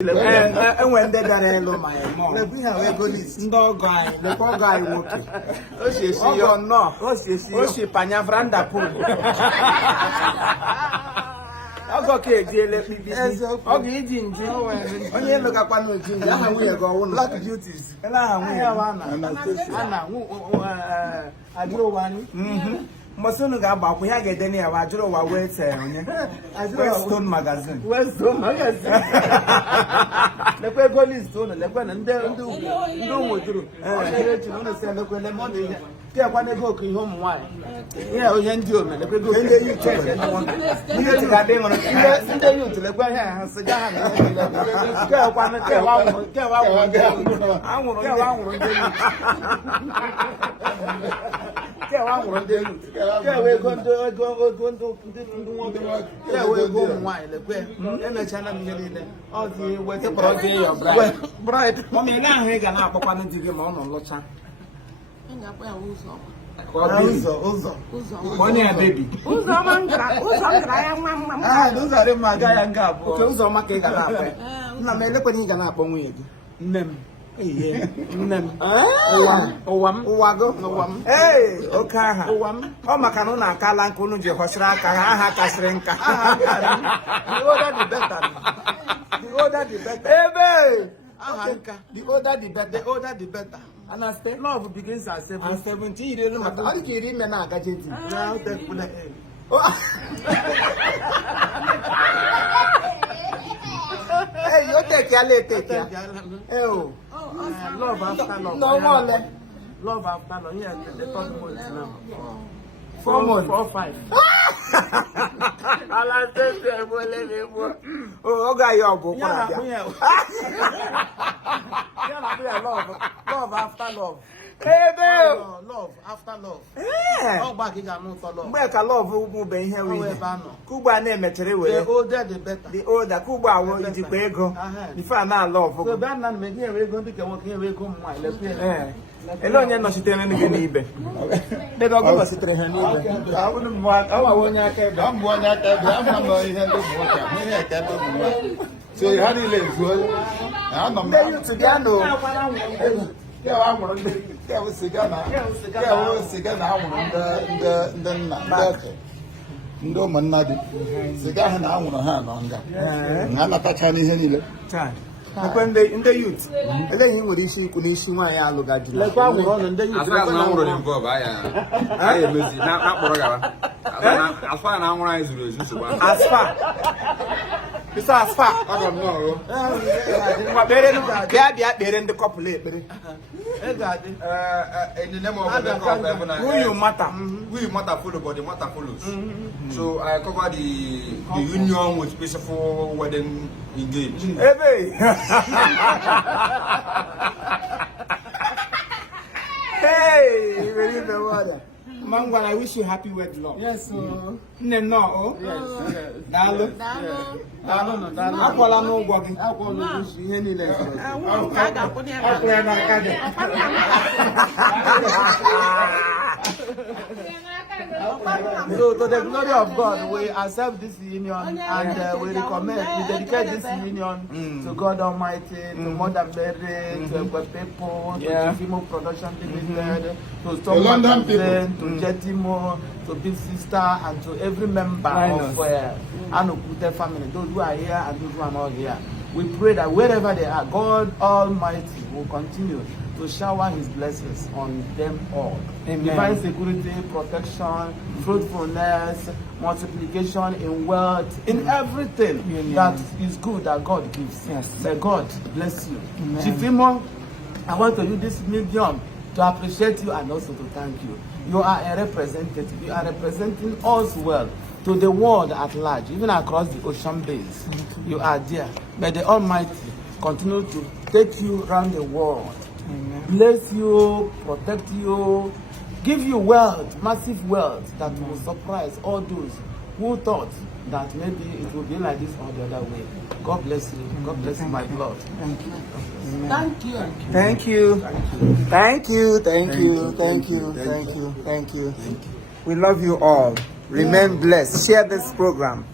And when they got a my mom, we have a good list. No guy, the poor guy walking. Oh, she no. Oh, she Panyafranda pool. Okay, dear, let me be. Okay, Ginger. Only look up one with Ginger. We are going black duties. And I have Anna. I grow one. Masunu gaba ku ya gede ne wa juro wa wait Westone magazine. Westone magazine. Le pe go list on le pe ndu mo juro. Ile ti no se le pe le mo de ke kwa ne go ki home why. Yeah, o yen di o me le pe go. Ile you check. Ile ti ga de mo ile you ti le pe ha se ja ha ne. Ke kwa ne ke wa wo de. We go wine, the queer, and the channel all the weather bright. Mommy, now he can have a to give on Locha. Money, baby. Those are my guy and gap. Those are my cake. No, me look when he can up on weed. Nem. Hey, Okaha. Oh, Macanona, Kalankuno, Jehosra, Kaha, Kasrenka. The older the better. The older the better. The older the better. The older the better. And I say love begins at 17. You don't matter. How did you read me now? Hey, you take your later. Oh. Love after love. No more. Love after love. Yes, the third month now. 4 months. 4 5. Oh, okay, you're both. Love after love. Hey, Bill. Love after love. Yeah. Oh, back again, no love. Back a love who be here with Cuba name material. The older the better. The older Cuba will eat go. If I now love. So, Bannon, make here we're going to come here. We come, my left. Hello, you're not sitting in the neighbor. They don't go sit in her. I wouldn't want our I'm one at the so you had to live. I'm not you to Gano. I want to get a cigar now. No man, nothing. Cigar and I want to have on that. I'm not a Chinese any time. When they in the youth, and then he would issue my look at you. Like I was on the youth. I am busy, not as far as as far. It's as far. I don't know. They're in the couple. In the name of who you matter. We matter follow, but the matter follows. So I cover the union with peaceful wedding engaged. Hey, really the water. Mangwan, I wish you happy wedlock. Yes, sir. No, yes. Dalo. Akwala no working. Akwala no wish any less. So, to the glory of God, we accept this union and we recommend, we dedicate this union to God Almighty, to Mother Mary, to the people, to Imo Production Limited, to London people, to Jetimo, to Big Sister, and to every member of Anokute family, those who are here and those who are not here. We pray that wherever they are, God Almighty will continue to shower His blessings on them all. Amen. Divine security, protection, fruitfulness, multiplication in wealth, in everything that is good that God gives. Yes. May God bless you. Chief Imo, I want to use this medium to appreciate you and also to thank you. You are a representative. You are representing us well to the world at large, even across the ocean base. You are there. May the Almighty continue to take you around the world. Amen. Bless you, protect you, give you wealth, massive wealth that will surprise all those who thought that maybe it would be like this or the other way. God bless you. God bless you, my blood. Thank you. Thank you. Thank you. Thank you. Thank you. Thank you. Thank you. Thank you. We love you all. Remain blessed. Share this program.